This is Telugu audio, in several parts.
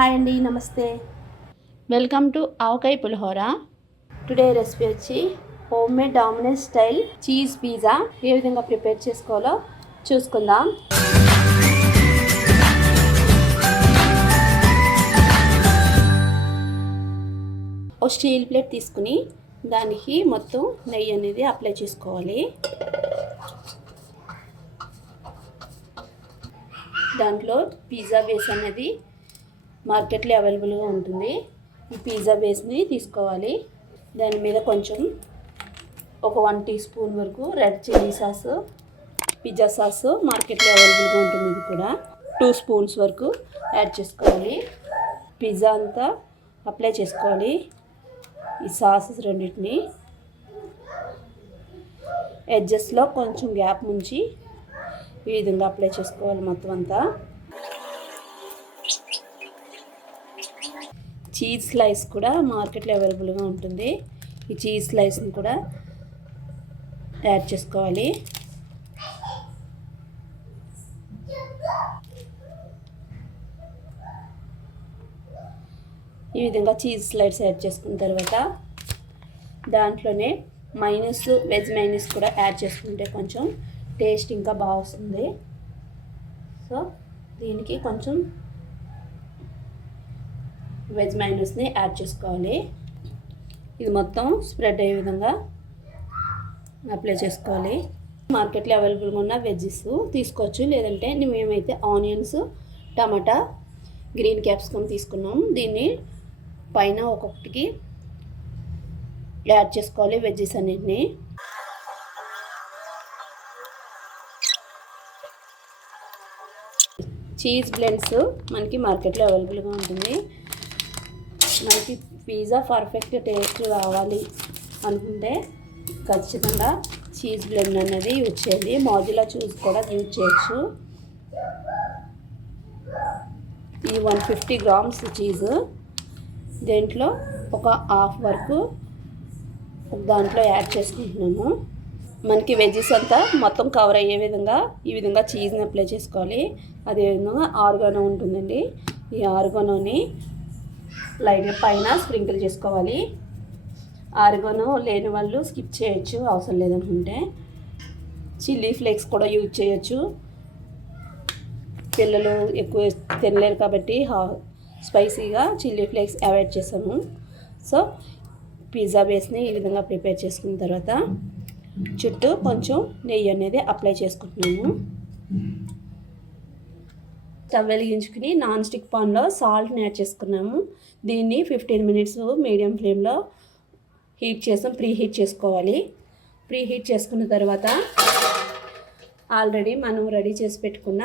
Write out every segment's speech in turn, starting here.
హాయ్ అండి, నమస్తే. Welcome to Avakaya Pulihora. Today recipe వచ్చి home made Domino's style cheese pizza ఏ విధంగా ప్రిపేర్ చేసుకోవాలో చూసుకుందాం. ఒక స్టీల్ ప్లేట్ తీసుకుని దానికి మొత్తం నెయ్యి అనేది అప్లై చేసుకోవాలి. దాంట్లో పిజ్జా బేస్ అనేది మార్కెట్లో అవైలబుల్గా ఉంటుంది. ఈ పిజ్జా బేస్ని తీసుకోవాలి. దాని మీద కొంచెం ఒక 1 టీ స్పూన్ వరకు red chilli sauce, pizza sauce మార్కెట్లో అవైలబుల్గా ఉంటుంది. ఇది కూడా 2 స్పూన్స్ వరకు యాడ్ చేసుకోవాలి. పిజ్జా అంతా అప్లై చేసుకోవాలి. ఈ సాసెస్ రెండింటిని ఎడ్జెస్లో కొంచెం గ్యాప్ ఉంచి ఈ విధంగా అప్లై చేసుకోవాలి మొత్తం అంతా. చీజ్ స్లైస్ కూడా మార్కెట్లో అవైలబుల్గా ఉంటుంది. ఈ చీజ్ స్లైస్ని కూడా యాడ్ చేసుకోవాలి. ఈ విధంగా చీజ్ స్లైడ్స్ యాడ్ చేసుకున్న తర్వాత దాంట్లోనే వెజ్ మైనస్ కూడా యాడ్ చేసుకుంటే కొంచెం టేస్ట్ ఇంకా బాగా వస్తుంది. సో దీనికి కొంచెం వెజ్ మైనస్ని యాడ్ చేసుకోవాలి. ఇది మొత్తం స్ప్రెడ్ అయ్యే విధంగా అప్లై చేసుకోవాలి. మార్కెట్లో అవైలబుల్గా ఉన్న వెజ్జెస్ తీసుకోవచ్చు, లేదంటే మేమైతే ఆనియన్స్, టమాటా, గ్రీన్ క్యాప్సికమ్ తీసుకున్నాం. దీన్ని పైన ఒక్కొక్కటికి యాడ్ చేసుకోవాలి వెజ్జెస్ అన్నింటినీ. చీజ్ బ్లెండ్స్ మనకి మార్కెట్లో అవైలబుల్గా ఉంటుంది. మనకి పిజ్జా పర్ఫెక్ట్ టేస్ట్ రావాలి అనుకుంటే ఖచ్చితంగా చీజ్ బ్లెండ్ అనేది యూజ్ చేయాలి. మాడ్యులా చీజ్ కూడా యూజ్ చేయొచ్చు. ఈ 150 గ్రామ్స్ చీజ్ దీంట్లో ఒక హాఫ్ వరకు దాంట్లో యాడ్ చేసుకుంటున్నాము. మనకి వెజ్జెస్ అంతా మొత్తం కవర్ అయ్యే విధంగా ఈ విధంగా చీజ్ని అప్లై చేసుకోవాలి. అదేవిధంగా ఆర్గానో ఉంటుందండి. ఈ ఆర్గానోని లైట్గా పైన స్ప్రింకిల్ చేసుకోవాలి. ఆర్గానో లేని వాళ్ళు స్కిప్ చేయొచ్చు, అవసరం లేదనుకుంటే. చిల్లీ ఫ్లేక్స్ కూడా యూజ్ చేయొచ్చు. పిల్లలు ఎక్కువ తినలేరు కాబట్టి స్పైసీగా చిల్లీ ఫ్లేక్స్ అవాయిడ్ చేసాము. సో పిజ్జా బేస్ని ఈ విధంగా ప్రిపేర్ చేసుకున్న తర్వాత చుట్టూ కొంచెం నెయ్యి అనేది అప్లై చేసుకుంటున్నాము. స్టవ్ వెలిగించుకుని నాన్ స్టిక్ పాన్లో సాల్ట్ని యాడ్ చేసుకున్నాము. దీన్ని 15 మినిట్స్ మీడియం ఫ్లేమ్లో ప్రీ హీట్ చేసుకోవాలి. ప్రీ హీట్ చేసుకున్న తర్వాత ఆల్రెడీ మనం రెడీ చేసి పెట్టుకున్న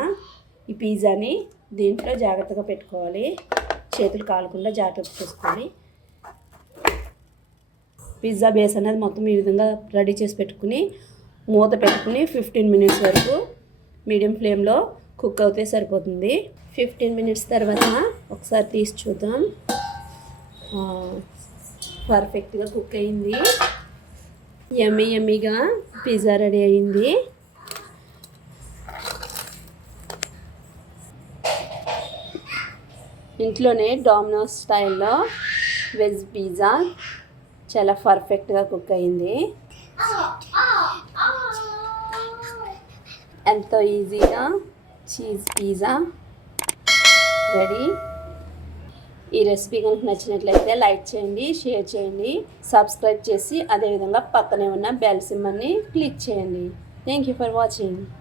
ఈ పిజ్జాని దీంట్లో జాగ్రత్తగా పెట్టుకోవాలి. చేతులు కాలకుండా జాగ్రత్త చేసుకోవాలి. పిజ్జా బేస్ అనేది మొత్తం ఈ విధంగా రెడీ చేసి పెట్టుకుని మూత పెట్టుకుని 15 మినిట్స్ వరకు మీడియం ఫ్లేమ్లో కుక్ అవుతే సరిపోతుంది. 15 మినిట్స్ తర్వాత ఒకసారి తీసి చూద్దాం. పర్ఫెక్ట్గా కుక్ అయింది. యమ్మీగా పిజ్జా రెడీ అయింది. ఇంట్లోనే డామినోస్ స్టైల్లో వెజ్ పిజ్జా చాలా పర్ఫెక్ట్గా కుక్ అయింది. ఎంతో ఈజీగా చీజ్ పిజ్జా రెడీ. ఈ రెసిపీ కనుక నచ్చినట్లయితే లైక్ చేయండి, షేర్ చేయండి, సబ్స్క్రైబ్ చేసి అదేవిధంగా పక్కనే ఉన్న బెల్ సింబల్ని క్లిక్ చేయండి. Thank you for watching.